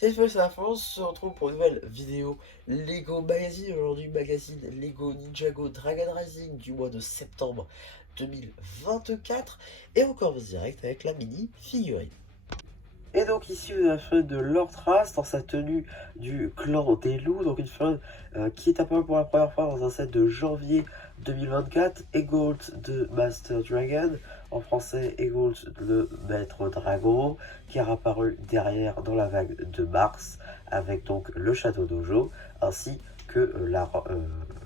Cette fois, c'est la France, on se retrouve pour une nouvelle vidéo Lego Magazine. Aujourd'hui, magazine Lego Ninjago Dragon Rising du mois de septembre 2024. Et encore en direct avec la mini figurine. Et donc ici vous avez la figurine de Lord Ras dans sa tenue du clan des loups, donc une figurine qui est apparue pour la première fois dans un set de janvier 2024, Egolt de Master Dragon, en français Egolt le maître dragon, qui est apparu derrière dans la vague de mars, avec donc le château d'Ojo, ainsi que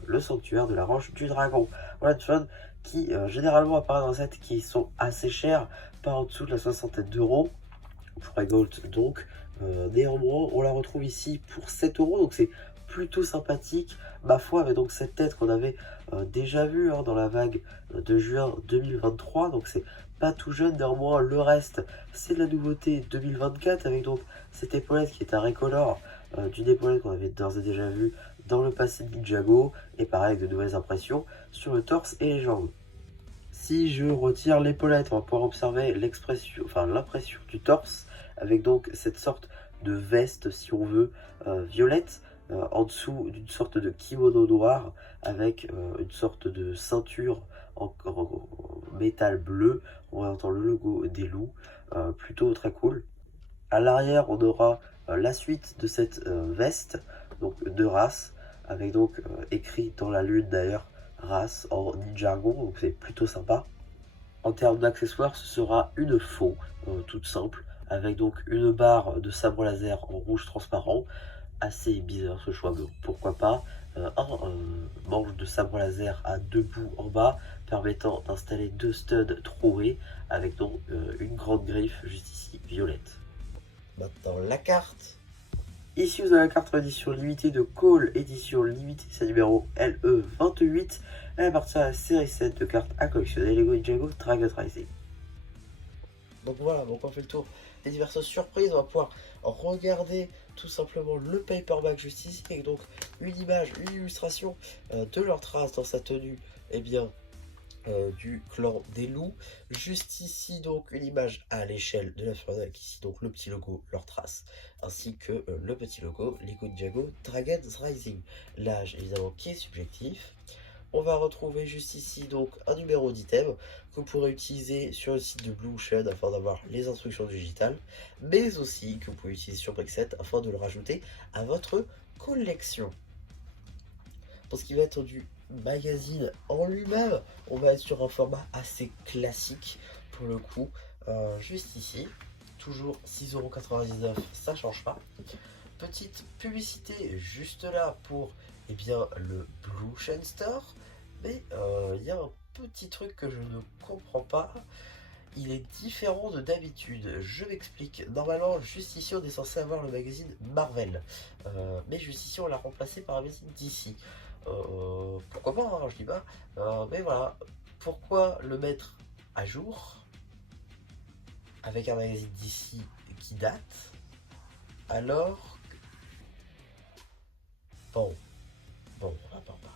le sanctuaire de la roche du dragon. Voilà une figurine qui généralement apparaît dans un set qui sont assez chers, pas en dessous de la soixantaine d'euros pour Egolt donc. Néanmoins, on la retrouve ici pour 7 euros, donc c'est plutôt sympathique, ma foi, avec donc cette tête qu'on avait déjà vue dans la vague de juin 2023, donc c'est pas tout jeune. Néanmoins, le reste, c'est de la nouveauté 2024, avec donc cette épaulette qui est un recolor d'une épaulette qu'on avait d'ores et déjà vue dans le passé de Ninjago, et pareil avec de nouvelles impressions sur le torse et les jambes. Si je retire l'épaulette, on va pouvoir observer l'impression du torse, avec donc cette sorte de veste, si on veut, violette, en dessous d'une sorte de kimono noir, avec une sorte de ceinture en métal bleu. On entend le logo des loups, plutôt très cool. À l'arrière, on aura la suite de cette veste, donc de race, avec donc écrit dans la lune d'ailleurs, race en ninjago, donc c'est plutôt sympa. En termes d'accessoires, ce sera une faux, toute simple, avec donc une barre de sabre laser en rouge transparent, assez bizarre ce choix, mais pourquoi pas. Un manche de sabre laser à deux bouts en bas, permettant d'installer deux studs troués, avec donc une grande griffe juste ici, violette. Maintenant la carte. Ici vous avez la carte édition limitée de Call, édition limitée, c'est numéro LE28. Elle appartient à la série 7 de cartes à collectionner Lego Ninjago Dragon Rising. Donc voilà, donc on fait le tour des diverses surprises. On va pouvoir regarder tout simplement le paperback juste ici, avec donc une image, une illustration de leur trace dans sa tenue, et bien du clan des loups. Juste ici donc une image à l'échelle de la furnace, ici donc le petit logo, leur trace, ainsi que le petit logo Lego Ninjago Dragon's Rising. L'âge évidemment qui est subjectif. On va retrouver juste ici donc un numéro d'item que vous pourrez utiliser sur le site de Blue Ocean afin d'avoir les instructions digitales, mais aussi que vous pouvez utiliser sur Brickset afin de le rajouter à votre collection. Pour ce qui va être du magazine en lui-même, on va être sur un format assez classique pour le coup, juste ici, toujours 6,99€, ça change pas. Petite publicité juste là pour bien, le Blue Ocean Store, mais il y a un petit truc que je ne comprends pas. Il est différent de d'habitude, je m'explique. Normalement, juste ici, on est censé avoir le magazine Marvel. Mais juste ici, on l'a remplacé par un magazine DC. Pourquoi pas, hein, je dis pas. Mais voilà, pourquoi le mettre à jour avec un magazine DC qui date alors que... Bon, on va pas en parler.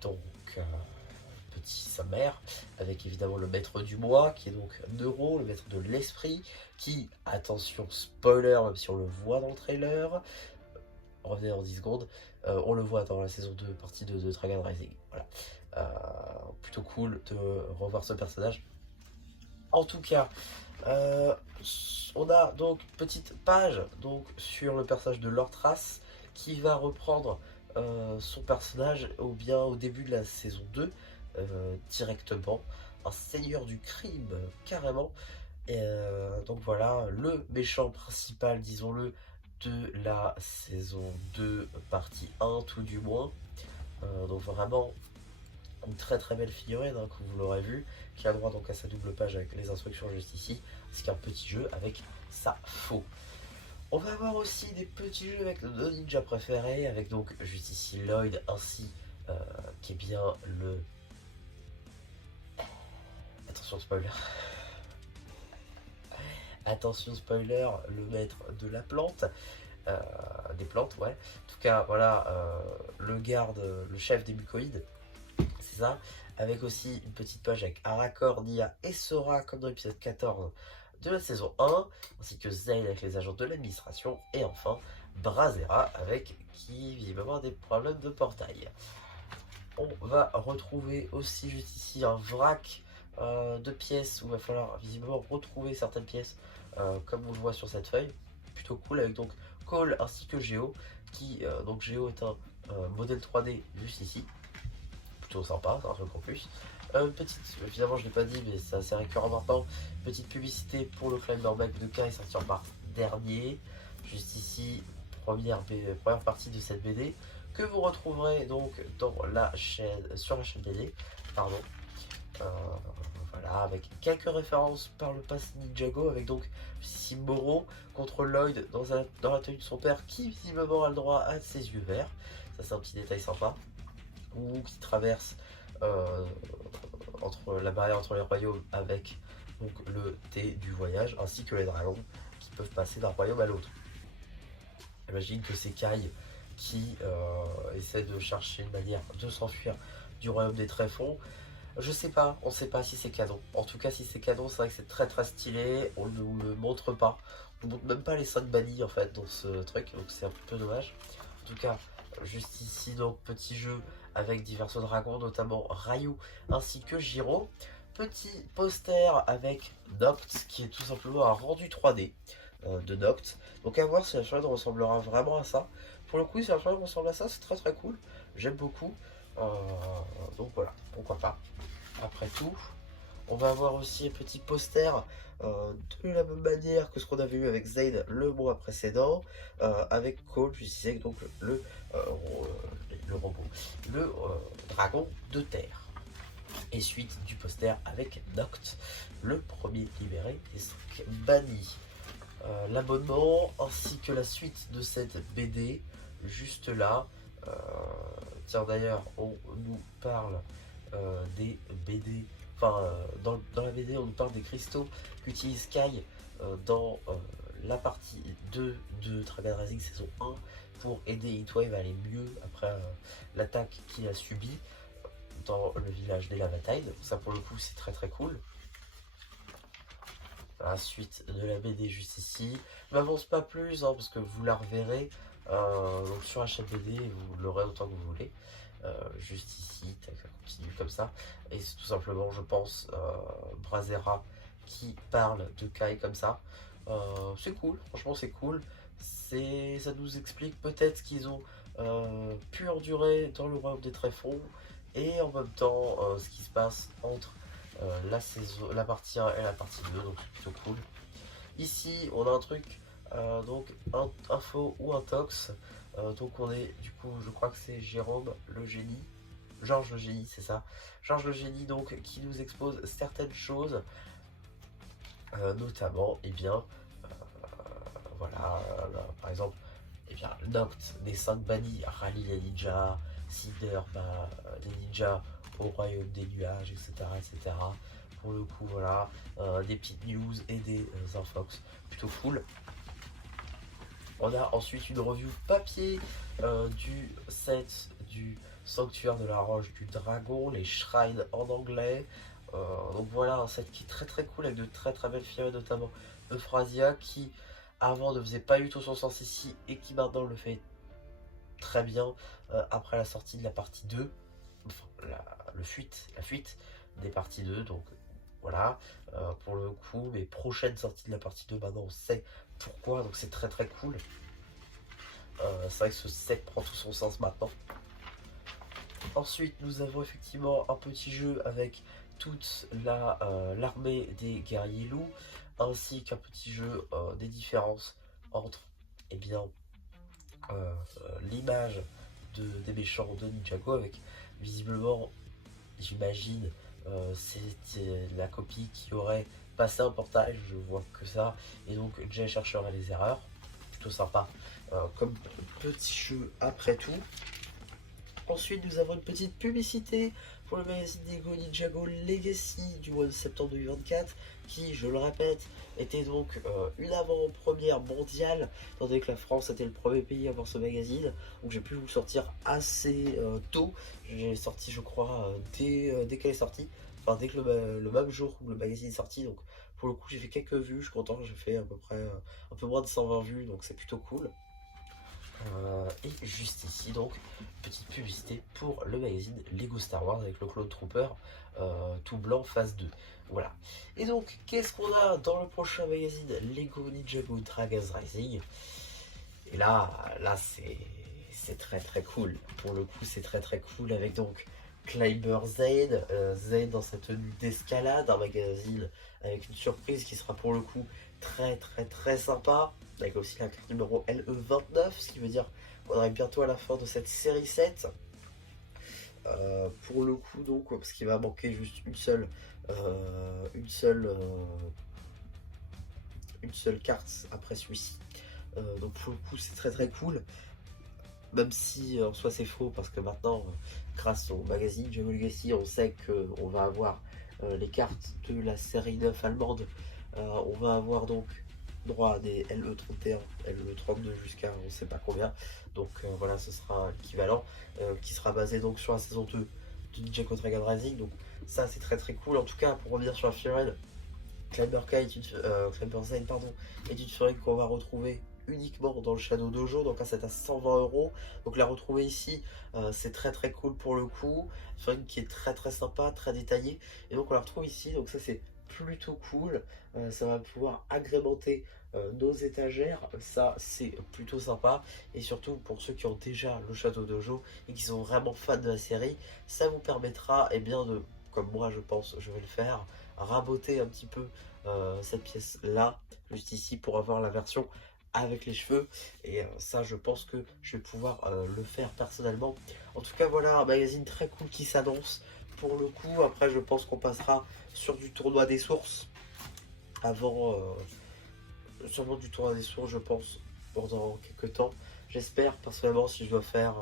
Donc, petit sa mère, avec évidemment le maître du mois, qui est donc Neuro, le maître de l'esprit, qui, attention, spoiler, même si on le voit dans le trailer, revenez en 10 secondes, on le voit dans la saison 2, partie 2 de Dragon Rising. Voilà. Plutôt cool de revoir ce personnage. En tout cas, on a donc une petite page donc, sur le personnage de Lord Ras, qui va reprendre son personnage au début de la saison 2, directement. Un seigneur du crime, carrément. Et donc voilà, le méchant principal, disons-le, de la saison 2, partie 1, tout du moins. Donc vraiment, une très très belle figurine, hein, que vous l'aurez vu, qui a droit donc à sa double page avec les instructions juste ici, ainsi qu'un petit jeu avec sa faux. On va avoir aussi des petits jeux avec nos ninjas préférés, avec donc juste ici Lloyd, ainsi qui est bien le... Attention spoiler. Attention spoiler, le maître de la plante. Des plantes, ouais. En tout cas, voilà, le garde, le chef des mucoïdes, c'est ça. Avec aussi une petite page avec Aracor, Nia et Sora, comme dans l'épisode 14 de la saison 1, ainsi que Zane avec les agents de l'administration, et enfin Brazera avec qui visiblement a des problèmes de portail. On va retrouver aussi juste ici un vrac de pièces où il va falloir visiblement retrouver certaines pièces comme on le voit sur cette feuille. Plutôt cool avec donc Cole ainsi que Géo qui donc Géo est un modèle 3D juste ici. Plutôt sympa, c'est un truc en plus. Petite, évidemment je ne l'ai pas dit mais c'est assez récurrent maintenant, petite publicité pour le Climberback de Kai sorti en mars dernier. Juste ici, première partie de cette BD que vous retrouverez donc dans la chaîne, sur la chaîne BD, pardon. Voilà, avec quelques références par le passé Ninjago, avec donc ici Moro contre Lloyd dans la tenue de son père qui visiblement a le droit à ses yeux verts. Ça c'est un petit détail sympa. Ou qui traverse entre la barrière entre les royaumes avec donc le thé du voyage, ainsi que les dragons qui peuvent passer d'un royaume à l'autre. J'imagine que c'est Kai qui essaie de chercher une manière de s'enfuir du royaume des tréfonds. Je sais pas, on sait pas si c'est canon. En tout cas, si c'est canon, c'est vrai que c'est très très stylé. On ne nous le montre pas. On ne montre même pas les 5 bannis en fait dans ce truc, donc c'est un peu dommage. En tout cas, juste ici, donc petit jeu avec divers dragons, notamment Ryu ainsi que Jiro. Petit poster avec Noct qui est tout simplement un rendu 3D de Noct. Donc à voir si la chaîne ressemblera vraiment à ça. Pour le coup, si la chaîne ressemble à ça, c'est très très cool. J'aime beaucoup. Donc voilà, pourquoi pas. Après tout, on va avoir aussi un petit poster de la même manière que ce qu'on avait eu avec Zane le mois précédent, avec Cole, je disais donc le robot, le dragon de terre. Et suite du poster avec Noct, le premier libéré des 5 bannis. L'abonnement ainsi que la suite de cette BD, juste là. Tiens d'ailleurs, on nous parle des BD, enfin dans la BD on nous parle des cristaux qu'utilise Kai dans la partie 2 de Dragon Rising saison 1 pour aider Heatwave à aller mieux après l'attaque qu'il a subie dans le village des Lavatine. Ça pour le coup c'est très très cool. La suite de la BD juste ici. Je m'avance pas plus parce que vous la reverrez donc sur la chaîne BD, vous l'aurez autant que vous voulez. Juste ici, ça continue comme ça. Et c'est tout simplement, je pense, Brazera qui parle de Kai comme ça. C'est cool, franchement c'est cool. Ça nous explique peut-être ce qu'ils ont pu endurer dans le royaume des tréfonds et en même temps ce qui se passe entre la partie 1 et la partie 2, donc c'est plutôt cool. Ici on a un truc, donc un info ou un tox, donc on est du coup je crois que c'est Jérôme le génie, Georges le génie c'est ça, Georges le génie donc qui nous expose certaines choses, notamment et bien voilà par exemple et bien Noct des 5 bannis rallie les ninjas, Cinder les ninjas au royaume des nuages, etc. etc. Pour le coup, voilà, des petites news et des infox plutôt cool. On a ensuite une review papier du set du Sanctuaire de la Roche du Dragon, les shrines en anglais. Donc voilà, un set qui est très très cool avec de très très belles figurines, notamment Euphrasia qui avant ne faisait pas du tout son sens ici et qui maintenant le fait très bien après la sortie de la partie 2, enfin, la fuite des parties 2, donc voilà, pour le coup, mes prochaines sorties de la partie 2, maintenant on sait pourquoi, donc c'est très très cool. C'est vrai que ce set prend tout son sens maintenant. Ensuite, nous avons effectivement un petit jeu avec toute l'armée des guerriers loups, ainsi qu'un petit jeu des différences entre eh bien, l'image des méchants de Ninjago avec visiblement, j'imagine, c'est la copie qui aurait passé un portail, je vois que ça, et donc Jay chercherait les erreurs, plutôt sympa comme petit jeu après tout. Ensuite nous avons une petite publicité pour le magazine Lego Ninjago Legacy du mois de septembre 2024 qui, je le répète, était donc une avant-première mondiale, étant donné que la France était le premier pays à avoir ce magazine, donc j'ai pu vous le sortir assez tôt. J'ai sorti je crois dès qu'elle est sortie, enfin dès que le même jour où le magazine est sorti, donc pour le coup j'ai fait quelques vues, je suis content, j'ai fait à peu près un peu moins de 120 vues, donc c'est plutôt cool. Et juste ici donc, petite publicité pour le magazine Lego Star Wars avec le Clone Trooper tout blanc phase 2. Voilà. Et donc, qu'est-ce qu'on a dans le prochain magazine Lego Ninjago Dragons Rising? Et là c'est très très cool. Pour le coup, c'est très très cool avec donc Climber Zane, Zane dans sa tenue d'escalade, un magazine avec une surprise qui sera pour le coup très très très sympa, avec aussi la carte numéro LE29, ce qui veut dire qu'on arrive bientôt à la fin de cette série 7. Pour le coup donc, parce qu'il va manquer juste une seule, une seule carte après celui-ci. Donc pour le coup c'est très très cool. Même si en soi c'est faux parce que maintenant, grâce au magazine Jago Legacy, on sait qu'on va avoir les cartes de la série 9 allemande. On va avoir donc droit à des LE31, LE32 jusqu'à on sait pas combien. Donc voilà, ce sera l'équivalent qui sera basé donc sur la saison 2 de Ninjago Dragon Rising. Donc ça c'est très très cool. En tout cas, pour revenir sur la figurine, Climber Zane, pardon, est une figurine qu'on va retrouver uniquement dans le Shadow Dojo, donc là c'est à 120 €. Donc la retrouver ici, c'est très très cool pour le coup. Une figurine qui est très très sympa, très détaillée. Et donc on la retrouve ici, donc ça c'est plutôt cool. Ça va pouvoir agrémenter nos étagères, ça c'est plutôt sympa. Et surtout pour ceux qui ont déjà le Shadow Dojo et qui sont vraiment fans de la série, ça vous permettra, et bien de, comme moi je pense je vais le faire, raboter un petit peu cette pièce là, juste ici, pour avoir la version avec les cheveux. Et ça je pense que je vais pouvoir le faire personnellement. En tout cas voilà, un magazine très cool qui s'annonce pour le coup. Après je pense qu'on passera sur du tournoi des sources avant, sûrement du tournoi des sources je pense, pendant quelques temps. J'espère personnellement, si je dois faire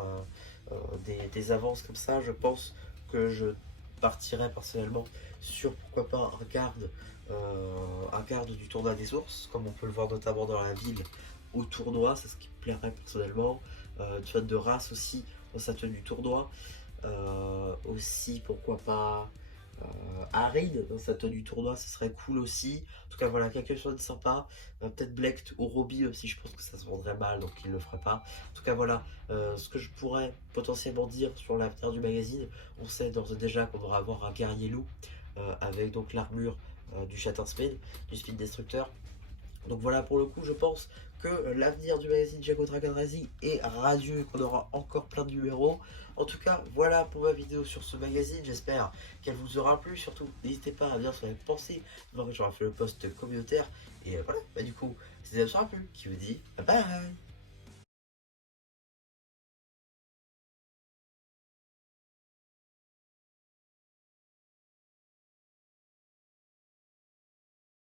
des avances comme ça, je pense que je partirai personnellement sur pourquoi pas un garde du tournoi des ours, comme on peut le voir notamment dans la ville au tournoi, c'est ce qui me plairait personnellement. Une fan de race aussi dans sa tenue tournoi. Aussi pourquoi pas Harid dans sa tenue tournoi, ce serait cool aussi. En tout cas voilà, quelque chose de sympa. Peut-être Blecht ou Robbie aussi, je pense que ça se vendrait mal, donc il ne le ferait pas. En tout cas voilà, ce que je pourrais potentiellement dire sur l'avenir du magazine, on sait d'ores et déjà qu'on va avoir un guerrier loup avec donc l'armure du Châtain Speed, du Speed Destructeur. Donc voilà, pour le coup, je pense que l'avenir du magazine Jago Dragon Rising est radieux et qu'on aura encore plein de numéros. En tout cas, voilà pour ma vidéo sur ce magazine. J'espère qu'elle vous aura plu. Surtout, n'hésitez pas à dire ce que vous avez pensé. J'aurai fait le post communautaire. Et voilà, bah, du coup, c'était Absora Plus qui vous dit bye bye.